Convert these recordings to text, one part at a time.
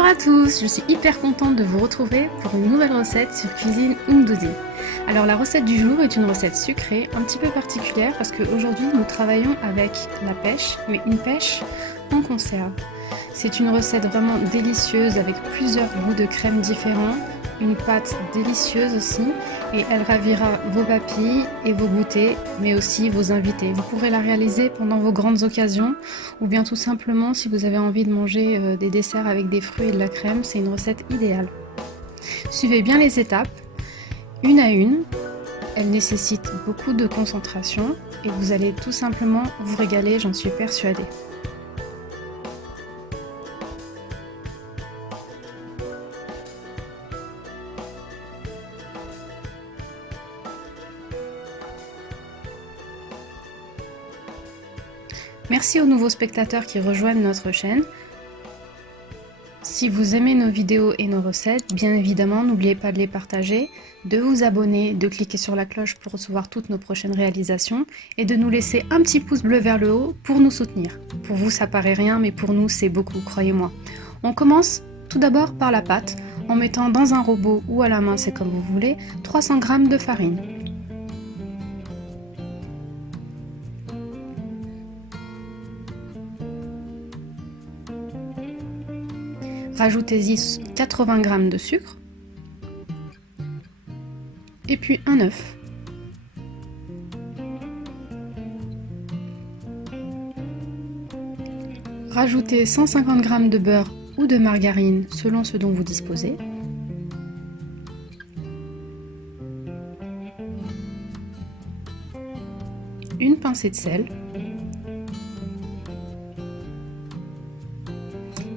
Bonjour à tous, je suis hyper contente de vous retrouver pour une nouvelle recette sur Cuisine Umdoudi. Alors la recette du jour est une recette sucrée, un petit peu particulière parce qu'aujourd'hui nous travaillons avec la pêche, mais une pêche en conserve. C'est une recette vraiment délicieuse avec plusieurs goûts de crème différents, une pâte délicieuse aussi, et elle ravira vos papilles et vos goûters, mais aussi vos invités. Vous pourrez la réaliser pendant vos grandes occasions, ou bien tout simplement si vous avez envie de manger des desserts avec des fruits et de la crème, c'est une recette idéale. Suivez bien les étapes, une à une. Elle nécessite beaucoup de concentration et vous allez tout simplement vous régaler, j'en suis persuadée. Merci aux nouveaux spectateurs qui rejoignent notre chaîne. Si vous aimez nos vidéos et nos recettes, bien évidemment, n'oubliez pas de les partager, de vous abonner, de cliquer sur la cloche pour recevoir toutes nos prochaines réalisations et de nous laisser un petit pouce bleu vers le haut pour nous soutenir. Pour vous, ça paraît rien, mais pour nous, c'est beaucoup, croyez-moi. On commence tout d'abord par la pâte, en mettant dans un robot ou à la main, c'est comme vous voulez, 300 g de farine. Rajoutez-y 80 g de sucre et puis un œuf. Rajoutez 150 g de beurre ou de margarine selon ce dont vous disposez. Une pincée de sel.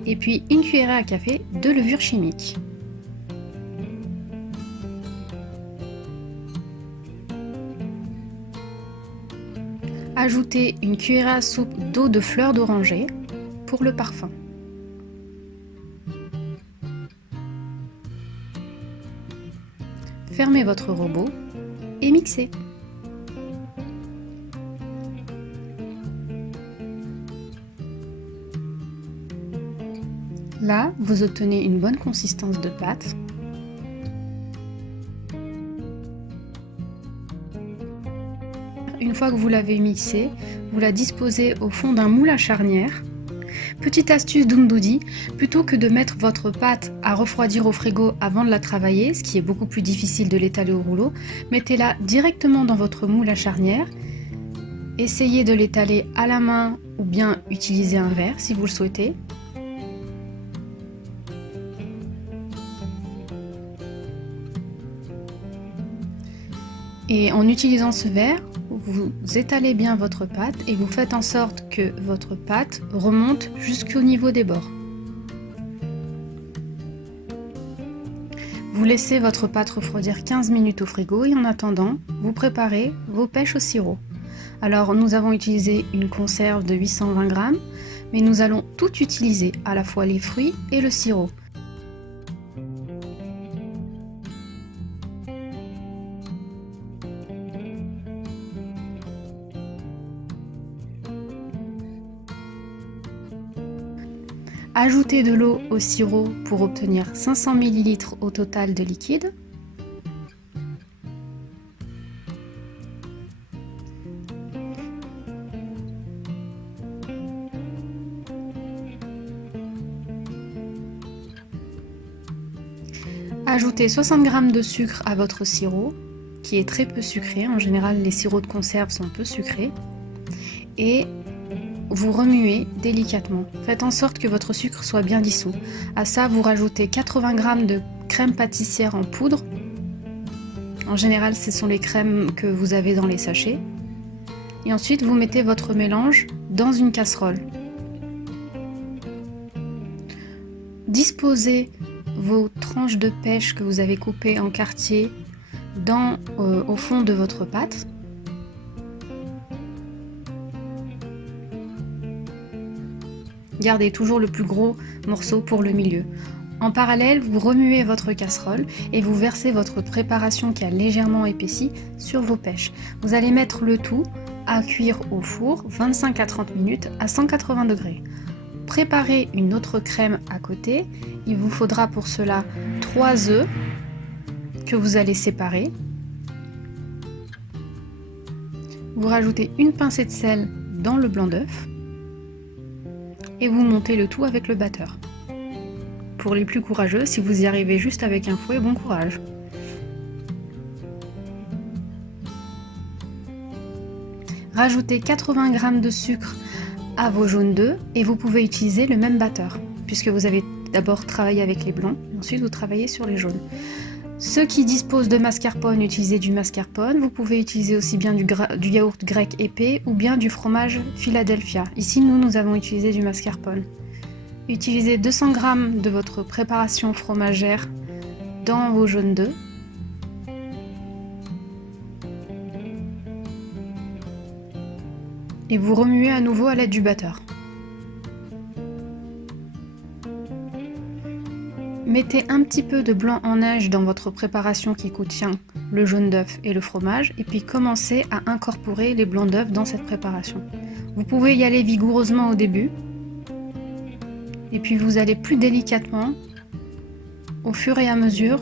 Et puis une cuillerée à café de levure chimique. Ajoutez une cuillerée à soupe d'eau de fleur d'oranger pour le parfum. Fermez votre robot et mixez. Là, vous obtenez une bonne consistance de pâte. Une fois que vous l'avez mixé, vous la disposez au fond d'un moule à charnière. Petite astuce d'Umdoudi, plutôt que de mettre votre pâte à refroidir au frigo avant de la travailler, ce qui est beaucoup plus difficile de l'étaler au rouleau, mettez-la directement dans votre moule à charnière. Essayez de l'étaler à la main ou bien utilisez un verre si vous le souhaitez. Et en utilisant ce verre, vous étalez bien votre pâte et vous faites en sorte que votre pâte remonte jusqu'au niveau des bords. Vous laissez votre pâte refroidir 15 minutes au frigo et en attendant, vous préparez vos pêches au sirop. Alors nous avons utilisé une conserve de 820 g, mais nous allons tout utiliser, à la fois les fruits et le sirop. Ajoutez de l'eau au sirop pour obtenir 500 ml au total de liquide. Ajoutez 60 g de sucre à votre sirop, qui est très peu sucré. En général, les sirops de conserve sont peu sucrés. Et vous remuez délicatement. Faites en sorte que votre sucre soit bien dissous. À ça, vous rajoutez 80 g de crème pâtissière en poudre. En général, ce sont les crèmes que vous avez dans les sachets. Et ensuite, vous mettez votre mélange dans une casserole. Disposez vos tranches de pêche que vous avez coupées en quartiers au fond de votre pâte. Gardez toujours le plus gros morceau pour le milieu. En parallèle, vous remuez votre casserole et vous versez votre préparation qui a légèrement épaissi sur vos pêches. Vous allez mettre le tout à cuire au four 25 à 30 minutes à 180 degrés. préparer une autre crème à côté. Il vous faudra pour cela 3 œufs que vous allez séparer. Vous rajoutez une pincée de sel dans le blanc d'œuf et vous montez le tout avec le batteur. Pour les plus courageux, si vous y arrivez juste avec un fouet, bon courage. Rajoutez 80 g de sucre à vos jaunes d'œufs et vous pouvez utiliser le même batteur puisque vous avez d'abord travaillé avec les blancs et ensuite vous travaillez sur les jaunes. Ceux qui disposent de mascarpone, utilisez du mascarpone. Vous pouvez utiliser aussi bien du yaourt grec épais ou bien du fromage Philadelphia. Ici, nous avons utilisé du mascarpone. Utilisez 200 g de votre préparation fromagère dans vos jaunes d'œufs. Et vous remuez à nouveau à l'aide du batteur. Mettez un petit peu de blanc en neige dans votre préparation qui contient le jaune d'œuf et le fromage et puis commencez à incorporer les blancs d'œuf dans cette préparation. Vous pouvez y aller vigoureusement au début et puis vous allez plus délicatement au fur et à mesure.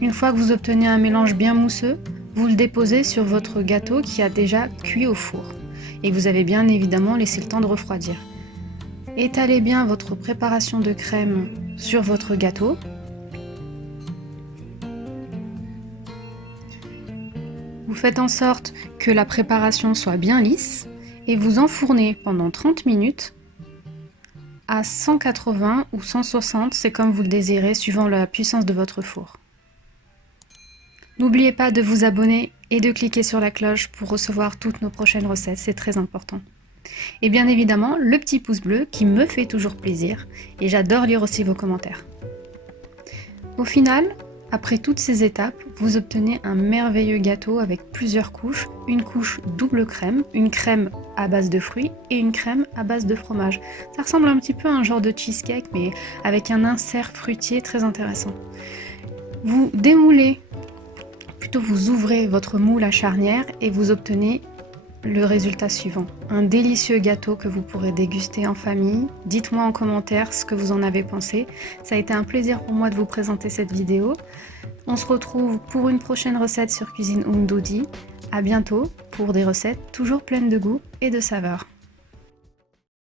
Une fois que vous obtenez un mélange bien mousseux, vous le déposez sur votre gâteau qui a déjà cuit au four et vous avez bien évidemment laissé le temps de refroidir. Étalez bien votre préparation de crème sur votre gâteau. Vous faites en sorte que la préparation soit bien lisse et vous enfournez pendant 30 minutes à 180 ou 160, c'est comme vous le désirez suivant la puissance de votre four. N'oubliez pas de vous abonner et de cliquer sur la cloche pour recevoir toutes nos prochaines recettes, c'est très important. Et bien évidemment, le petit pouce bleu qui me fait toujours plaisir et j'adore lire aussi vos commentaires. Au final, après toutes ces étapes, vous obtenez un merveilleux gâteau avec plusieurs couches, une couche double crème, une crème à base de fruits et une crème à base de fromage. Ça ressemble un petit peu à un genre de cheesecake mais avec un insert fruitier très intéressant. Vous démoulez, plutôt vous ouvrez votre moule à charnière et vous obtenez le résultat suivant, un délicieux gâteau que vous pourrez déguster en famille. Dites-moi en commentaire ce que vous en avez pensé. Ça a été un plaisir pour moi de vous présenter cette vidéo. On se retrouve pour une prochaine recette sur Cuisine Umdodi. À bientôt pour des recettes toujours pleines de goût et de saveurs.